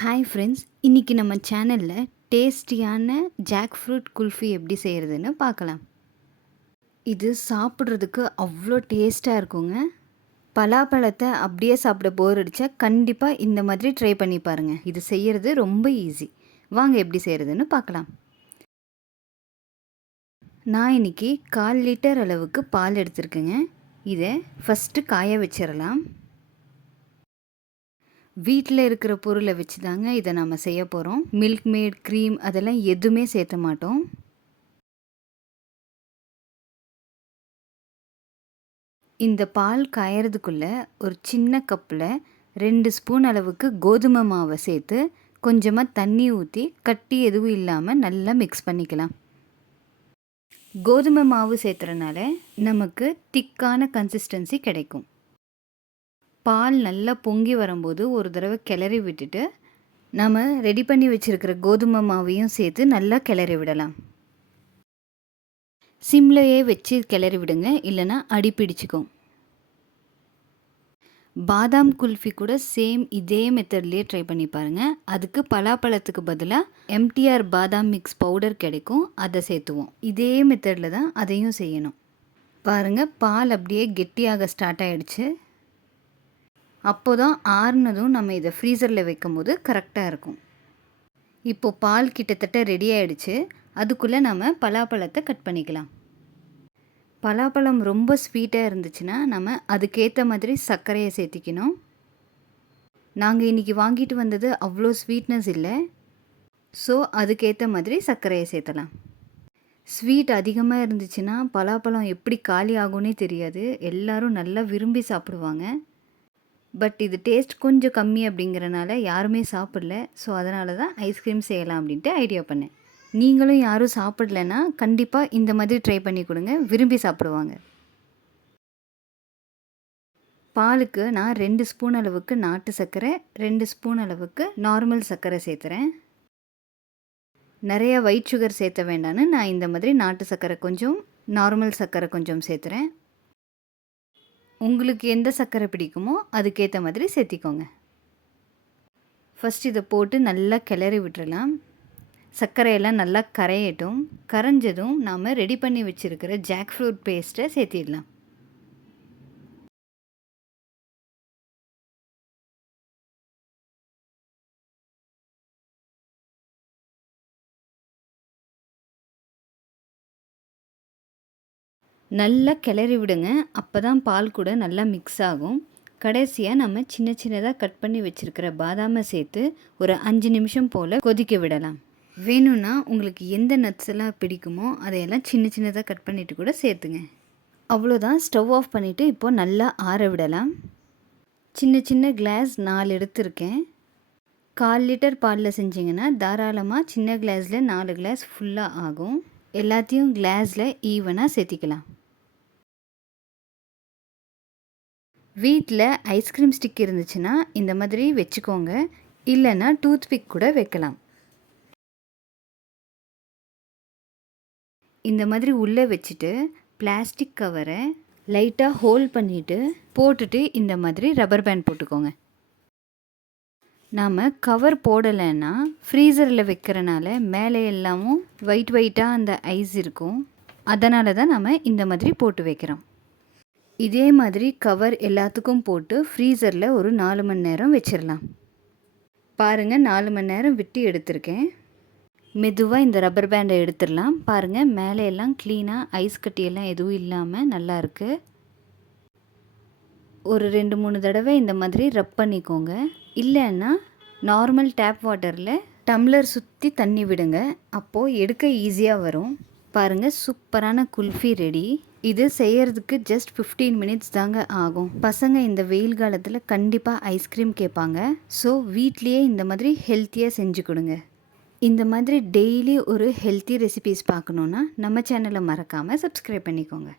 Hi friends இன்றைக்கி நம்ம சேனலில் டேஸ்டியான ஜாக் ஃப்ரூட் குல்ஃபி எப்படி செய்கிறதுன்னு பார்க்கலாம். இது சாப்பிட்றதுக்கு அவ்வளோ டேஸ்ட்டாக இருக்குங்க. பலாப்பழத்தை அப்படியே சாப்பிட போர் அடித்தா கண்டிப்பாக இந்த மாதிரி ட்ரை பண்ணி பாருங்கள் இது செய்கிறது ரொம்ப ஈஸி வாங்க எப்படி செய்கிறதுன்னு பார்க்கலாம். நான் இன்றைக்கி கால் லிட்டர் அளவுக்கு பால் எடுத்திருக்கேங்க. இதை ஃபஸ்ட்டு காய வச்சிடலாம் வீட்டில் இருக்கிற பொருளை வச்சு தாங்க இதை நம்ம செய்ய போகிறோம் மில்க் மேட் க்ரீம் அதெல்லாம் எதுவுமே சேர்த்த மாட்டோம். இந்த பால் காயறதுக்குள்ளே ஒரு சின்ன கப்பில் ரெண்டு ஸ்பூன் அளவுக்கு கோதுமை மாவை சேர்த்து கொஞ்சமாக தண்ணி ஊற்றி கட்டி எதுவும் இல்லாமல் நல்லா மிக்ஸ் பண்ணிக்கலாம். கோதுமை மாவு சேர்த்துறனால நமக்கு திக்கான கன்சிஸ்டன்சி கிடைக்கும். பால் நல்லா பொங்கி வரும்போது ஒரு தடவை கிளறி விட்டுட்டு நம்ம ரெடி பண்ணி வச்சுருக்கிற கோதுமை மாவையும் சேர்த்து நல்லா கிளறி விடலாம். சிம்லையே வச்சு கிளறி விடுங்க இல்லைன்னா அடி பிடிச்சிக்கும். பாதாம் குல்ஃபி கூட சேம் இதே மெத்தட்லேயே ட்ரை பண்ணி பாருங்கள் அதுக்கு பலாப்பழத்துக்கு பதிலாக எம்டிஆர் பாதாம் மிக்ஸ் பவுடர் கிடைக்கும் அதை சேர்த்துவோம். இதே மெத்தடில் தான் அதையும் செய்யணும். பாருங்கள் பால் அப்படியே கெட்டியாக ஸ்டார்ட் ஆகிடுச்சு அப்போ தான் ஆறுனதும் நம்ம இதை ஃப்ரீசரில் வைக்கும்போது கரெக்டாக இருக்கும். இப்போது பால் கிட்டத்தட்ட ரெடி ஆகிடுச்சு அதுக்குள்ளே நம்ம பலாப்பழத்தை கட் பண்ணிக்கலாம். பலாப்பழம் ரொம்ப ஸ்வீட்டாக இருந்துச்சுன்னா நம்ம அதுக்கேற்ற மாதிரி சர்க்கரையை சேர்த்திக்கணும். நாங்கள் இன்றைக்கி வாங்கிட்டு வந்தது அவ்வளோ ஸ்வீட்னஸ் இல்லை. ஸோ அதுக்கேற்ற மாதிரி சர்க்கரையை சேர்த்தலாம். ஸ்வீட் அதிகமாக இருந்துச்சுன்னா பலாப்பழம் எப்படி காலி ஆகும்னே தெரியாது. எல்லோரும் நல்லா விரும்பி சாப்பிடுவாங்க. பட் இது டேஸ்ட் கொஞ்சம் கம்மி அப்படிங்கிறனால யாருமே சாப்பிடல. ஸோ அதனால தான் ஐஸ்கிரீம் செய்யலாம் அப்படின்ட்டு ஐடியா பண்ணேன். நீங்களும் யாரும் சாப்பிடலன்னா கண்டிப்பாக இந்த மாதிரி ட்ரை பண்ணி கொடுங்க. விரும்பி சாப்பிடுவாங்க. பாலுக்கு நான் ரெண்டு ஸ்பூன் அளவுக்கு நாட்டு சர்க்கரை ரெண்டு ஸ்பூன் அளவுக்கு நார்மல் சர்க்கரை சேர்த்துறேன். நிறைய ஒயிட் சுகர் சேர்த்த வேண்டான்னு நான் இந்த மாதிரி நாட்டு சர்க்கரை கொஞ்சம் நார்மல் சர்க்கரை கொஞ்சம் சேர்த்துறேன். உங்களுக்கு எந்த சர்க்கரை பிடிக்குமோ அதுக்கேற்ற மாதிரி சேர்த்திக்கோங்க. ஃபஸ்ட் இதை போட்டு நல்லா கிளறி விட்டுறலாம். சர்க்கரையெல்லாம் நல்லா கரையட்டும். கரைஞ்சதும் நாம் ரெடி பண்ணி வச்சுருக்கிற ஜாக் ஃப்ரூட் பேஸ்ட்டை சேர்த்திடலாம். நல்லா கிளறி விடுங்க. அப்போ தான் பால் கூட நல்லா மிக்ஸ் ஆகும். கடைசியாக நம்ம சின்ன சின்னதாக கட் பண்ணி வச்சுருக்கிற பாதாமை சேர்த்து ஒரு அஞ்சு நிமிஷம் போல் கொதிக்க விடலாம். வேணும்னா உங்களுக்கு எந்த நட்ஸ் எல்லாம் பிடிக்குமோ அதையெல்லாம் சின்ன சின்னதாக கட் பண்ணிவிட்டு கூட சேர்த்துங்க. அவ்வளோதான் ஸ்டவ் ஆஃப் பண்ணிவிட்டு இப்போது நல்லா ஆற விடலாம். சின்ன சின்ன கிளாஸ் நாலு எடுத்திருக்கேன். கால் லிட்டர் பாலில் செஞ்சிங்கன்னா தாராளமாக சின்ன கிளாஸில் நாலு கிளாஸ் ஃபுல்லாக ஆகும். எல்லாத்தையும் கிளாஸில் ஈவனாக சேர்த்திக்கலாம். வீட்டில் ஐஸ்கிரீம் ஸ்டிக் இருந்துச்சுன்னா இந்த மாதிரி வச்சுக்கோங்க. இல்லைன்னா டூத்பிக் கூட வைக்கலாம். இந்த மாதிரி உள்ளே வச்சுட்டு பிளாஸ்டிக் கவரை லைட்டாக ஹோல்ட் பண்ணிவிட்டு போட்டுட்டு இந்த மாதிரி ரப்பர் பேண்ட் போட்டுக்கோங்க. நாம் கவர் போடலைன்னா ஃப்ரீசரில் வைக்கிறனால மேலே எல்லாமும் ஒயிட் ஒயிட்டாக அந்த ஐஸ் இருக்கும். அதனால தான் நம்ம இந்த மாதிரி போட்டு வைக்கிறோம். இதே மாதிரி கவர் எல்லாத்துக்கும் போட்டு ஃப்ரீசரில் ஒரு நாலு மணி நேரம் வச்சிடலாம் பாருங்கள் நாலு மணி நேரம் விட்டு எடுத்திருக்கேன். மெதுவாக இந்த ரப்பர் பேண்டை எடுத்துடலாம் பாருங்கள் மேலே எல்லாம் க்ளீனாக ஐஸ் கட்டியெல்லாம் எதுவும் இல்லாமல் நல்லா இருக்குது ஒரு ரெண்டு மூணு தடவை இந்த மாதிரி ரப் பண்ணிக்கோங்க. இல்லைன்னா நார்மல் டேப் வாட்டரில் டம்ளர் சுற்றி தண்ணி விடுங்க. அப்போது எடுக்க ஈஸியாக வரும். பாருங்கள் சூப்பரான குல்ஃபி ரெடி இது செய்கிறதுக்கு ஜஸ்ட் ஃபிஃப்டீன் மினிட்ஸ் தாங்க ஆகும். பசங்க இந்த வெயில் காலத்தில் கண்டிப்பாக ஐஸ்கிரீம் கேட்பாங்க. ஸோ வீட்லேயே இந்த மாதிரி ஹெல்த்தியாக செஞ்சு கொடுங்க. இந்த மாதிரி டெய்லி ஒரு ஹெல்த்தி ரெசிபீஸ் பார்க்கணுன்னா நம்ம சேனலை மறக்காமல் சப்ஸ்கிரைப் பண்ணிக்கோங்க.